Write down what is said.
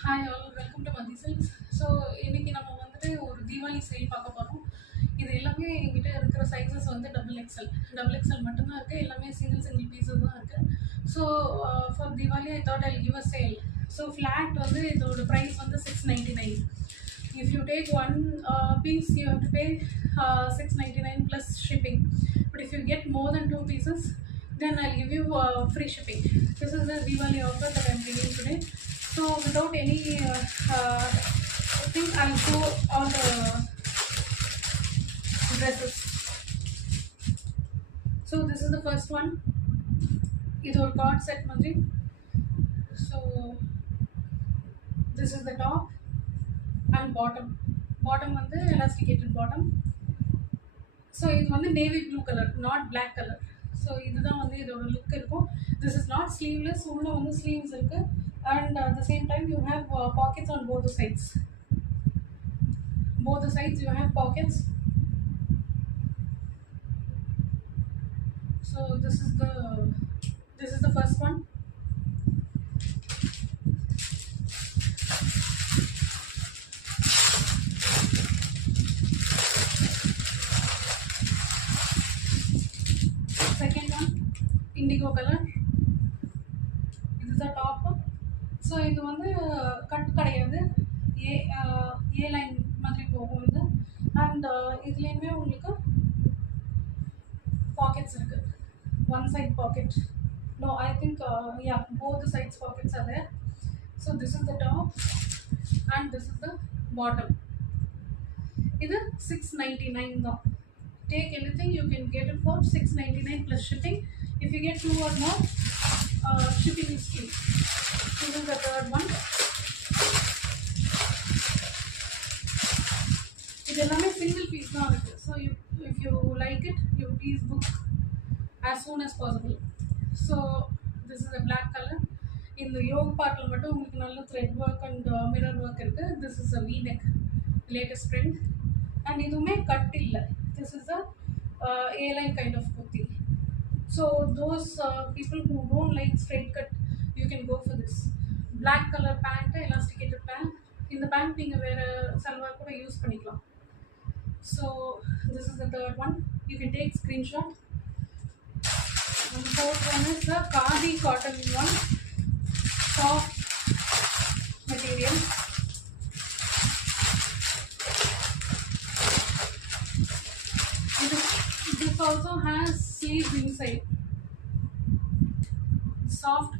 Hi all, welcome to Mathi silks. So இன்னைக்கு நம்ம வந்துட்டு ஒரு தீபாவளி சேல் பார்க்க போகிறோம். இது எல்லாமே எங்கிட்ட இருக்கிற சைஸஸ் வந்து டபுள் எக்ஸல் மட்டும்தான் இருக்குது. எல்லாமே சிங்கிள் பீஸஸ் தான் இருக்குது. So for Deepavali I thought I give a sale. So flat வந்து இதோட ப்ரைஸ் வந்து 699. If you take one piece, you have to pay 699 plus shipping. But if you get more than 2 pieces, then I'll give you free shipping. This is the Diwali offer that I'm bringing today. So without any thing, I'll show all the dresses. So this is the first one. This is a cord set madri. So this is the top and bottom வந்து elasticated bottom. So இது வந்து navy blue colour, not black colour. So இதுதான் வந்து இதோட look இருக்கும். This is not sleeveless. உள்ள வந்து sleeves இருக்கு. And at the same time you have pockets on both sides. Both the sides you have pockets. So this is the first one. Second one, indigo color. This is the top. So இது வந்து கட் கிடையாது, ஏ லைன் மாதிரி போகும் இது. அண்ட் இதுலேயுமே உங்களுக்கு pockets இருக்கு. One side pocket, no I think both sides pockets are there. So this is the top and this is the bottom. இது 699 தான். Take anything, you can get it for 699 plus shipping. If you get 2 or more, shipping is free. This is the third one. இது எல்லாமே single piece தான் இருக்குது. So if you like it, you please book as soon as possible. So this is a black color. இந்த yoke பார்ட்டில் மட்டும் உங்களுக்கு நல்ல thread work and mirror work இருக்குது. This is a V-neck latest trend. And இதுவுமே cut இல்லை. திஸ் இஸ் அ A-line kind of kurti. So those people who don't like straight cut, you can go for this. Black color pant, elasticated pant. இந்த பேண்ட் நீங்கள் வேறு சல்வார் கூட யூஸ் பண்ணிக்கலாம். So this is the third one. You can take screenshot. And the fourth one is the khadi cotton one, soft material. This also has sleeves inside. Soft